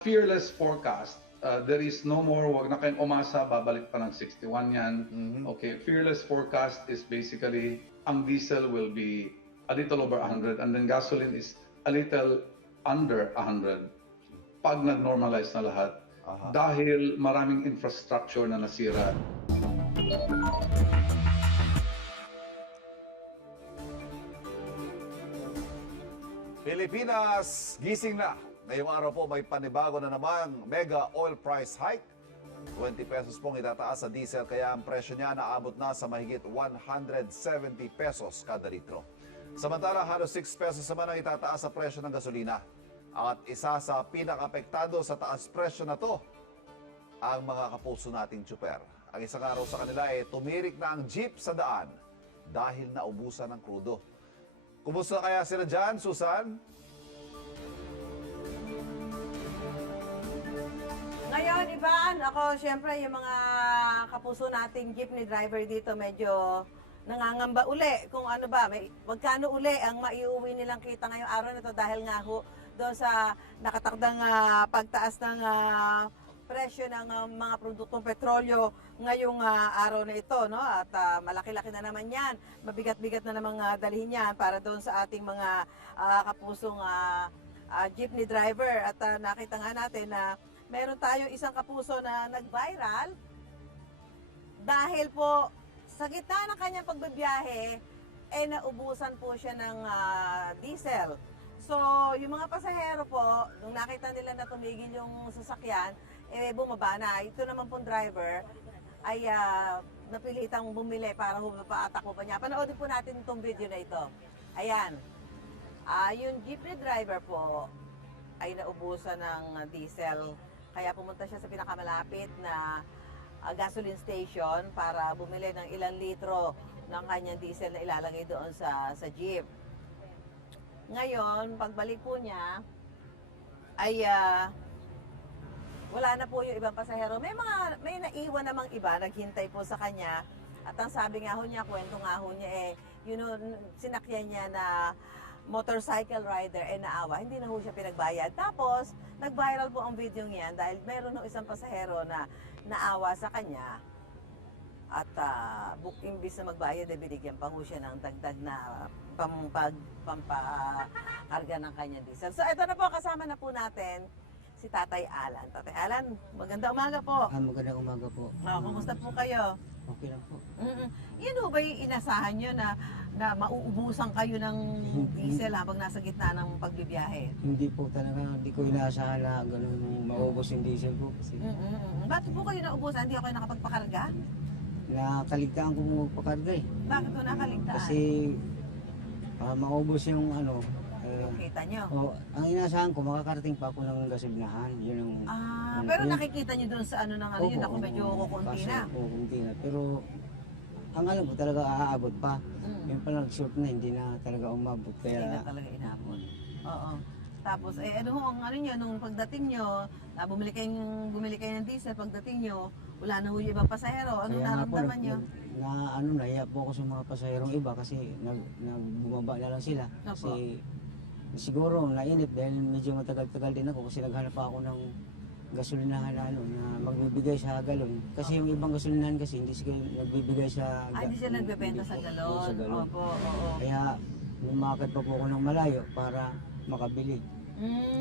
Fearless forecast. There is no more, wag na kayong umasa, babalik pa ng 61 yan. Okay, fearless forecast is basically, ang diesel will be a little over 100 and then gasoline is a little under 100 pag nag-normalize na lahat. Dahil maraming infrastructure na nasira. Pilipinas, gising na! Ngayong araw po may panibago na namang mega oil price hike. 20 pesos pong itataas sa diesel kaya ang presyo niya naabot na sa mahigit 170 pesos kada litro. Samantala, halos 6 pesos naman ang itataas sa presyo ng gasolina. At isa sa pinakapektado sa taas presyo na to, ang mga kapuso nating tsuper. Ang isang araw sa kanila ay tumirik na ang jeep sa daan dahil naubusan ng krudo. Kumusta kaya sila dyan, Susan? Ngayon, Ivan, ako, syempre, yung mga kapuso nating jeepney driver dito medyo nangangamba uli kung ano ba, magkano uli ang maiuwi nilang kita ngayong araw na to dahil nga ho doon sa nakatakdang pagtaas ng presyo ng mga produktong petrolyo ngayong araw na ito, no? At malaki-laki na naman yan, mabigat-bigat na namang dalhin yan para doon sa ating mga kapusong jeepney driver. At nakita nga natin na meron tayong isang kapuso na nag-viral dahil po sa gitna ng kanyang pagbibiyahe, naubusan po siya ng diesel. So, yung mga pasahero po, nung nakita nila na tumigil yung sasakyan, bumaba na. Ito naman pong driver ay napilitang bumili para mapaatakbo pa niya. Panoodin po natin itong video na ito. Ayan. Yung jeepney driver po ay naubusan ng diesel. Kaya pumunta siya sa pinakamalapit na gasoline station para bumili ng ilang litro ng kanyang diesel na ilalagay doon sa jeep. Ngayon, pagbalik po niya, ay wala na po yung ibang pasahero. May naiwan namang iba, naghintay po sa kanya. At ang sabi nga ho niya, kwento nga ho niya sinakyan niya na motorcycle rider naawa, hindi na ho siya pinagbayad. Tapos, nag-viral po ang video niyan dahil meron ho isang pasahero na naawa sa kanya. At imbis na magbayad, binigyan pa ho siya ng dagdag na pampakarga ng kanyang diesel. So, ito na po, kasama na po natin si Tatay Alan. Tatay Alan, magandang umaga po. Magandang umaga po. Kumusta po kayo? Okay lang po. Yan ho ba yung inasahan nyo na mauubusan kayo ng diesel habang nasa gitna ng pagbibiyahe? Hindi po talaga, hindi ko inaasahan na ganun maubos yung diesel po. Kasi Bakit po kayo naubusan? Hindi ako nakapagpakarga? nakaligtaan ko magpakarga eh. Bakit po nakaligtaan? Kasi maubos yung Kita nyo? ang inaasahan ko, makakarating pa ako ng gasolinahan. Yun ang, Pero nakikita nyo doon sa yun, ako medyo kukunti na. Kukunti na. Pero ang alam ko talaga aabot pa. Yung pala nag-short na, hindi na talaga umabot. Hindi na Kaya talaga inabot. Oo. Tapos, nung pagdating nyo, bumili kayo ng diesel, pagdating nyo, wala na yung ibang pasahero. Anong kaya nga po, naramdaman nyo? nahiya po ako sa mga pasahirong iba kasi nagbumaba na lang sila. Opo. Kasi siguro nainip dahil medyo matagal-tagal din ako kasi naghanap pa ako ng gasolinahan na magbibigay sa galon. Kasi yung ibang gasolinahan kasi hindi sila nagbibigay sa Hindi sila nagbebenta sa galon. Sa galon. Opo, oo. Kaya lumakad pa po ako ng malayo para makabili.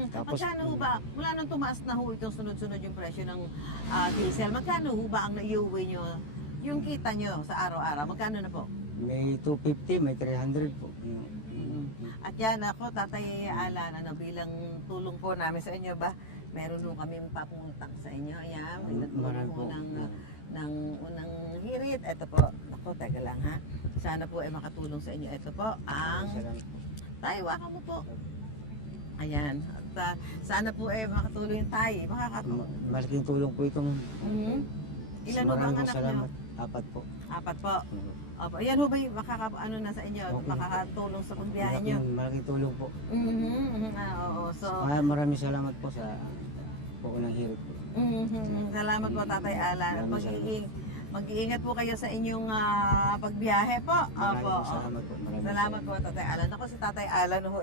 Tapos, Magkano ho ba? Mula nung tumaas na ho itong sunod-sunod yung presyo ng diesel, magkano ho ba ang naiuwi nyo? Yung kita nyo sa araw-araw, magkano na po? May 250, may 300 po. At yan ako, Tatay Alan, bilang tulong po namin sa inyo ba, meron ho kami papuntang sa inyo. Ayan, bilang tulong Marami po po. ng unang hirit. Ito po, ako, teka lang ha. Sana po ay makatulong sa inyo. Ito po, ang... Tay, waka mo po. Ayan. At sana po ay makatulong yung Tay. Makakatulong. Malaking tulong po itong Ilan ho ba ang maraming anak nyo? salamat. 4 po. 4 po. Opo. Ayan ho ba yung na sa inyo? Okay. Makakatulong sa pagbiyahe nyo? Malaking tulong po. Oo. So, Maraming salamat po sa unang hirit po. salamat po Tatay Alan. At Maraming mag-iingat po kayo sa inyong pagbiyahe po. Opo. Maraming salamat po. Maraming Salamat po Tatay Alan. Ako si Tatay Alan ho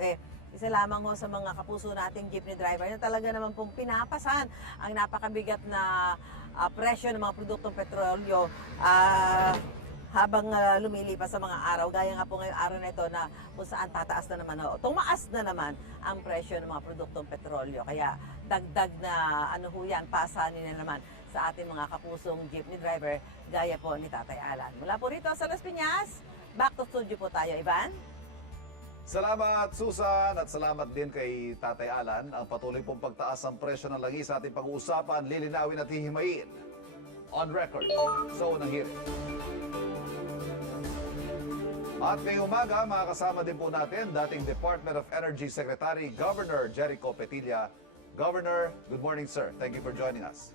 isa lamang ho sa mga kapuso nating jeepney driver na talaga naman pong pinapasan ang napakabigat na presyo ng mga produktong petrolyo habang lumilipas sa mga araw. Gaya nga po ngayong araw na ito na kung saan tataas na naman o tumaas na naman ang presyo ng mga produktong petrolyo. Kaya dagdag na ano ho yan, pasanin na naman sa ating mga kapusong jeepney driver gaya po ni Tatay Alan. Mula po rito sa Las Piñas, back to studio po tayo, Ivan. Salamat Susan at salamat din kay Tatay Alan. Ang patuloy pong pagtaas ng presyo ng langis sa ating pag-uusapan, lilinawin at hihimayin. On record sa unang hearing. At ngayong umaga, makakasama din po natin dating Department of Energy Secretary Governor Jericho Petilla. Governor, good morning sir. Thank you for joining us.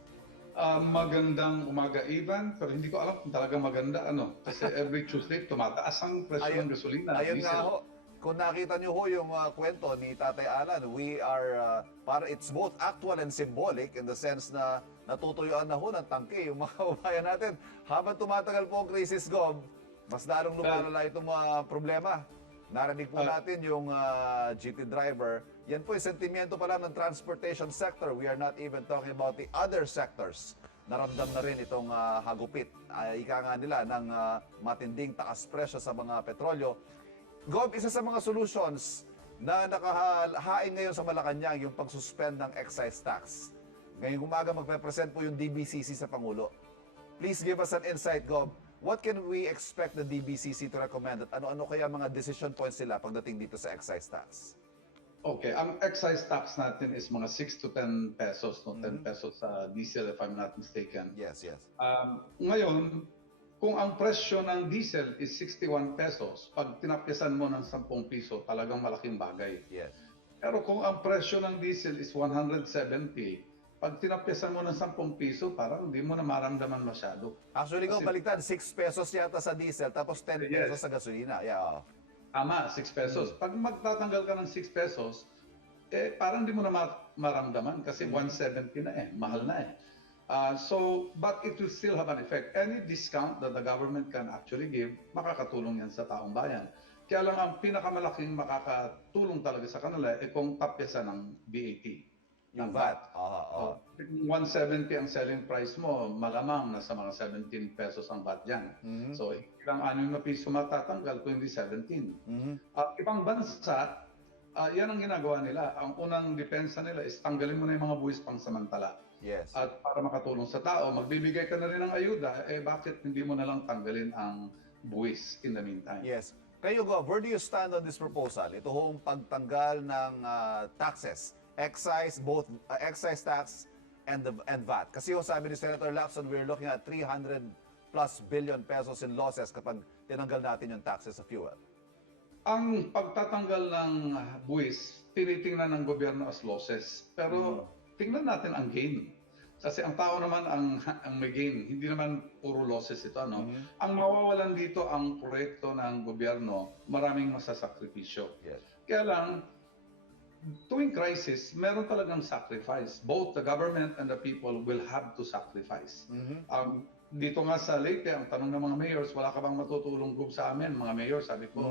Magandang umaga, Ivan. Pero hindi ko alam kung talaga maganda, ano. Kasi every Tuesday, tumataas ang presyo ng gasolina. Ayun diesel. nga ho. Kung nakita niyo ho yung kwento ni Tatay Alan, we are, it's both actual and symbolic in the sense na natutuyuan na ho ng tangke yung mga kababayan natin. Habang tumatagal po ang crisis, Gov, mas lalong lumalala itong mga problema. Narinig po natin yung jeepney driver. Yan po yung sentimiento pa lang ng transportation sector. We are not even talking about the other sectors. Naramdam na rin itong hagupit. Ika nga nila ng matinding taas presyo sa mga petrolyo. Gov, isa sa mga solutions na nakahain ngayon sa Malacanang yung pag-suspend ng excise tax. Ngayong umaga magpe-present po yung DBCC sa Pangulo. Please give us an insight, Gov. What can we expect the DBCC to recommend at ano-ano kaya mga decision points nila pagdating dito sa excise tax? Okay, ang excise tax natin is mga 6 to 10 pesos, no? 10 pesos sa diesel if I'm not mistaken. Yes, yes. Ngayon, kung ang presyo ng diesel is 61 pesos, pag tinapyasan mo ng 10 piso, talagang malaking bagay. Yes. Pero kung ang presyo ng diesel is 170, pag tinapyasan mo ng 10 piso, parang hindi mo na maramdaman masyado. Actually, Gov, Kasi- baliktad, 6 pesos yata sa diesel tapos 10 Yes. pesos sa gasolina. Yeah. Tama, 6 pesos. Pag magtatanggal ka ng 6 pesos, parang hindi mo na maramdaman kasi 170 na mahal na but it will still have an effect. Any discount that the government can actually give, makakatulong yan sa taong bayan. Kaya lang ang pinakamalaking makakatulong talaga sa kanila kung tapyasan ng VAT. Yung ng VAT. 170 ang selling price mo, malamang nasa mga 17 pesos ang VAT dyan. So, ilang 6 na piso matatanggal kung hindi 17. Ibang bansa, yan ang ginagawa nila. Ang unang depensa nila is tanggalin mo na yung mga buwis pang samantala. Yes. At para makatulong sa tao, magbibigay ka na rin ng ayuda, bakit hindi mo na lang tanggalin ang buwis in the meantime? Yes. Kayo, Gov, where do you stand on this proposal? Ito hong pagtanggal ng taxes, excise, both excise tax and VAT. Kasi yung sabi ni Senator Lacson, we're looking at 300 plus billion pesos in losses kapag tinanggal natin yung taxes sa fuel. Ang pagtatanggal ng buwis, tinitingnan ng gobyerno as losses. Pero tingnan natin ang gain. Kasi ang tao naman ang may gain, hindi naman puro losses ito. Ang mawawalan dito ang proyekto ng gobyerno, maraming masasakripisyo. Yes. Kaya lang, tuwing crisis, meron talagang sacrifice. Both the government and the people will have to sacrifice. Dito nga sa Leyte, ang tanong ng mga mayors, wala ka bang matutulong group sa amin? Mga mayor, sabi ko,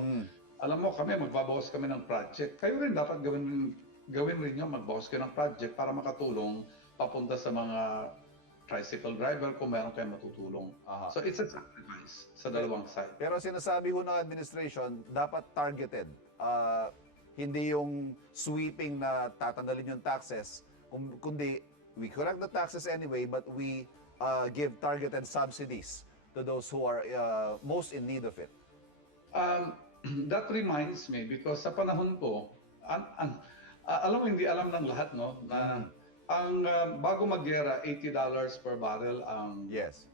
alam mo kami, magbabawas kami ng project. Kayo rin dapat gawin rin nyo, magbawas kayo ng project para makatulong papunta sa mga tricycle driver kung meron kayong matutulong. So it's a sacrifice sa dalawang side. Pero sinasabi ho ng administration, dapat targeted. Hindi yung sweeping na tatanggalin yung taxes, kundi we collect the taxes anyway, but we give targeted subsidies to those who are most in need of it. That reminds me because sa panahon ko, alam mo hindi alam ng lahat no na ang bago maggera $80 per barrel ang Yes.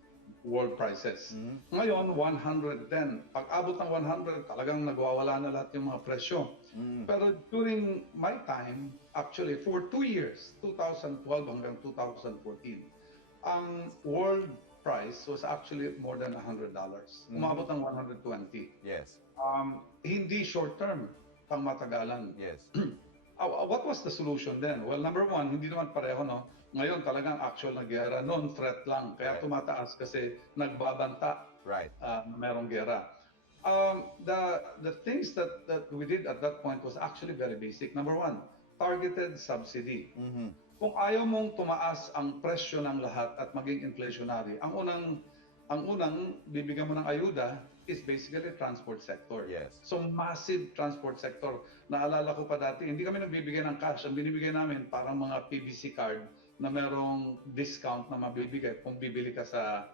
world prices. Ngayon 110. Pag abot ng 100 talagang nagwawala na lahat yung mga presyo. Pero during my time, actually for 2 years, 2012 hanggang 2014, ang world price was actually more than $100. Umabot ng 120. Yes. Hindi short term, pang matagalan. Yes. What was the solution then? Well, number one, hindi naman pareho, no? Ngayon talagang actual na gera, non-threat lang. Kaya Right. tumataas kasi nagbabanta Right. merong gera. The things that we did at that point was actually very basic. Number one, targeted subsidy. Kung ayaw mong tumaas ang presyo ng lahat at maging inflationary, ang unang bibigyan mo ng ayuda is basically transport sector. Yes. So massive transport sector. Naalala ko pa dati, hindi kami nagbibigay ng cash. Ang binibigay namin parang mga PVC card na merong discount na mabibigay kung bibili ka sa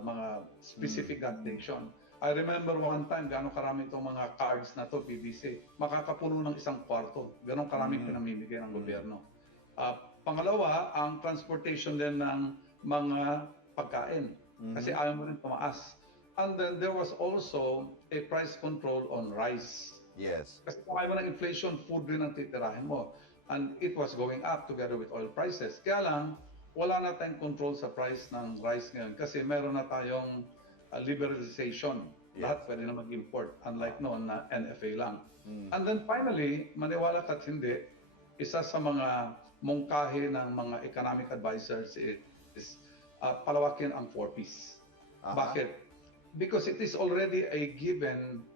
mga specific gas station. I remember one time, gano'ng karami itong mga cards na to, PVC. Makakapuno ng isang kwarto. Gano'ng karami pinamimigay ng gobyerno. Pangalawa, ang transportation din ng mga pagkain. Kasi ayaw mo rin tumaas. And then there was also a price control on rice. Yes. Kasi kung ayaw mo ng inflation, food rin ang titirahin mo. And it was going up together with oil prices. Kaya lang, wala na tayong control sa price ng rice ngayon kasi meron na tayong liberalization. Yes. Lahat pwede na mag-import, unlike noon na NFA lang. And then finally, maniwala ka't hindi, isa sa mga mungkahi ng mga economic advisors is palawakin ang 4Ps. Bakit? Because it is already a given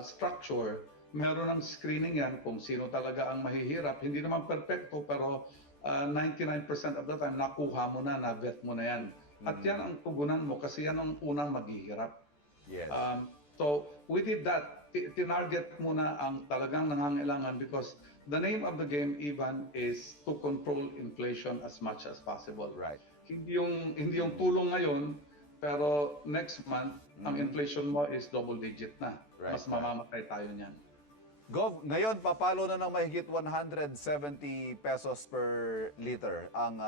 structure. Meron ng screening yan kung sino talaga ang mahihirap. Hindi naman perfecto pero 99% of the time nakuha mo na, na-vet mo na yan. At yan ang tugunan mo kasi yan ang unang maghihirap. Yes. So we did that. Tinarget muna ang talagang nangangailangan because the name of the game, Ivan, is to control inflation as much as possible. Right. Hindi yung tulong ngayon, pero next month, ang inflation mo is double digit na. Right. Mas mamamatay tayo niyan. Gov, ngayon papalo na ng mahigit 170 pesos per liter ang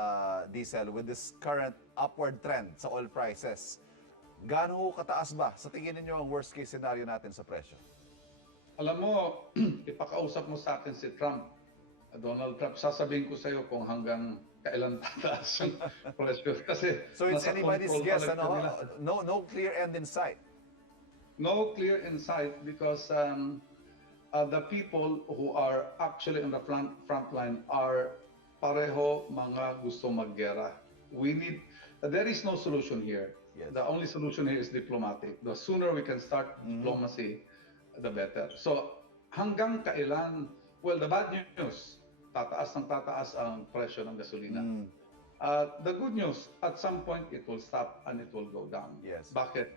diesel with this current upward trend sa oil prices. Gaano kataas ba sa tingin niyo ang worst case scenario natin sa presyo? Alam mo, ipakausap mo sa akin si Trump, Donald Trump, sasabihin ko sa iyo kung hanggang kailan tataas yung presyo. Kasi So it's nasa anybody's control guess, talaga nila. no clear end in sight. No clear insight because the people who are actually in the front line are pareho mga gusto maggera. There is no solution here. Yes. The only solution here is diplomatic. The sooner we can start diplomacy, the better. So hanggang kailan, well, the bad news, tataas ang presyo ng gasolina. The good news, at some point it will stop and it will go down. Yes. Bakit?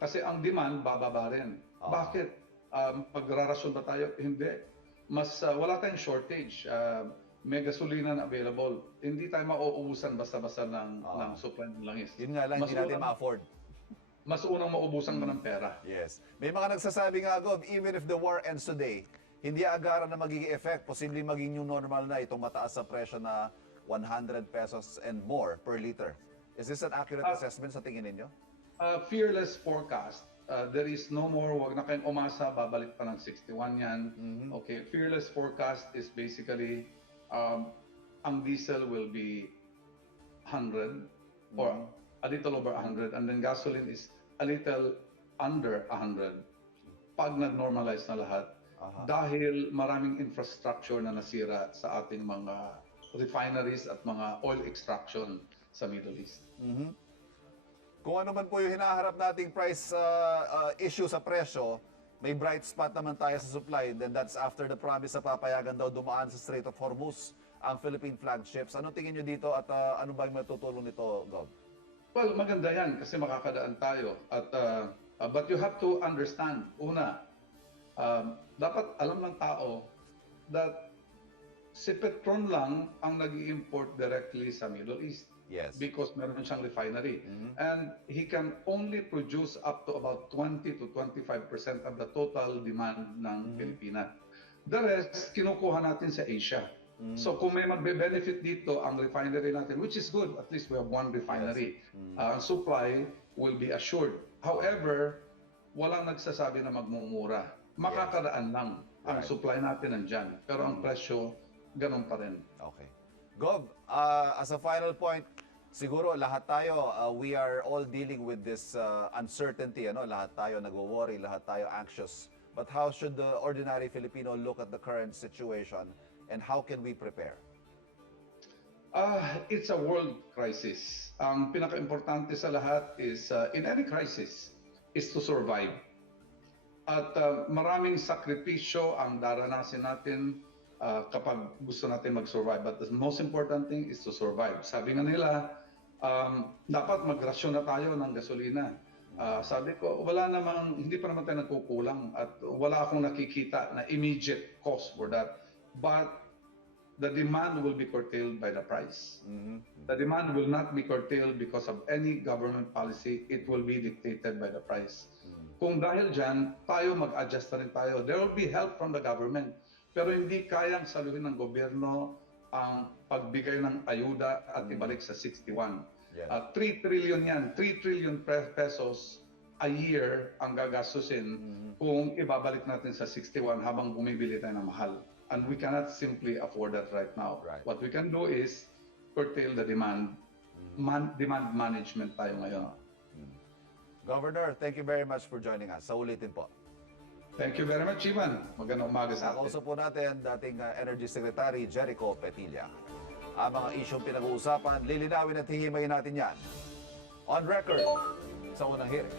Kasi ang demand bababa rin. Bakit? Pagrarasyon ba tayo? Hindi. Wala tayong shortage. May gasolina na available. Hindi tayo mauubusan basta-basta ng supply ng langis. Yun nga lang, hindi natin ma-afford. Mas unang maubusan ka ng pera. Yes. May mga nagsasabi nga, Gov, even if the war ends today, hindi agaran na magiging effect, posibleng maging new normal na itong mataas sa presyo na 100 pesos and more per liter. Is this an accurate assessment sa tingin ninyo? Fearless forecast. There is no more, wag na kayong umasa, babalik pa ng 61 yan. Okay, fearless forecast is basically, ang diesel will be 100 or a little over 100 and then gasoline is a little under 100 pag nag-normalize na lahat. Dahil maraming infrastructure na nasira sa ating mga refineries at mga oil extraction sa Middle East. Kung ano man po yung hinaharap nating price issue sa presyo, may bright spot naman tayo sa supply, then that's after the promise sa papayagan daw dumaan sa Strait of Hormuz ang Philippine flagships. Anong tingin nyo dito at ano ba yung matutulong nito, Gov? Well, maganda yan kasi makakadaan tayo. But you have to understand, una, dapat alam ng tao that si Petron lang ang nag-i-import directly sa Middle East. Yes. Because meron siyang refinery. And he can only produce up to about 20 to 25% of the total demand ng Pilipinas. The rest, kinukuha natin sa Asia. So kung may magbe-benefit dito ang refinery natin, which is good, at least we have one refinery, supply will be assured. However, walang nagsasabi na magmumura. Makakadaan lang. Ang supply natin nandyan. Pero ang presyo, ganun pa rin. Okay. Gov, as a final point, siguro lahat tayo, we are all dealing with this uncertainty. Lahat tayo nagwo-worry, lahat tayo anxious. But how should the ordinary Filipino look at the current situation and how can we prepare? It's a world crisis. Ang pinaka-importante sa lahat is, in any crisis, is to survive. At maraming sakripisyo ang daranasin natin kapag gusto natin mag-survive. But the most important thing is to survive. Sabi nga nila, dapat magrasyon na tayo ng gasolina. Sabi ko, hindi pa naman tayo nagkukulang at wala akong nakikita na immediate cost for that. But the demand will be curtailed by the price. The demand will not be curtailed because of any government policy. It will be dictated by the price. Kung dahil dyan, tayo mag-adjust na rin tayo. There will be help from the government. Pero hindi kayang saluhin ng gobyerno ang pagbigay ng ayuda at ibalik sa 61. 3 trillion yan. 3 trillion pesos a year ang gagastusin kung ibabalik natin sa 61 habang bumibili tayo ng mahal. And we cannot simply afford that right now. Right. What we can do is curtail the demand. Demand management tayo ngayon. Governor, thank you very much for joining us. Sa ulitin po. Thank you very much, Ivan. Magandang umaga sa atin. Nakausap po natin dating Energy Secretary Jericho Petilla. Ang mga isyong pinag-uusapan, lilinawin at hihimayin natin yan. On record, sa unang hearing.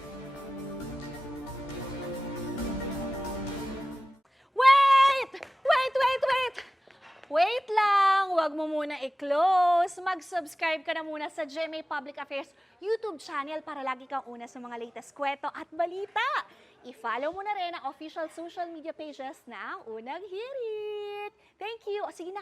Wait lang! Huwag mo muna i-close. Mag-subscribe ka na muna sa GMA Public Affairs YouTube channel para lagi kang una sa mga latest kwento at balita. I-follow mo na rin ang official social media pages ng Unang Hirit. Thank you. O sige na,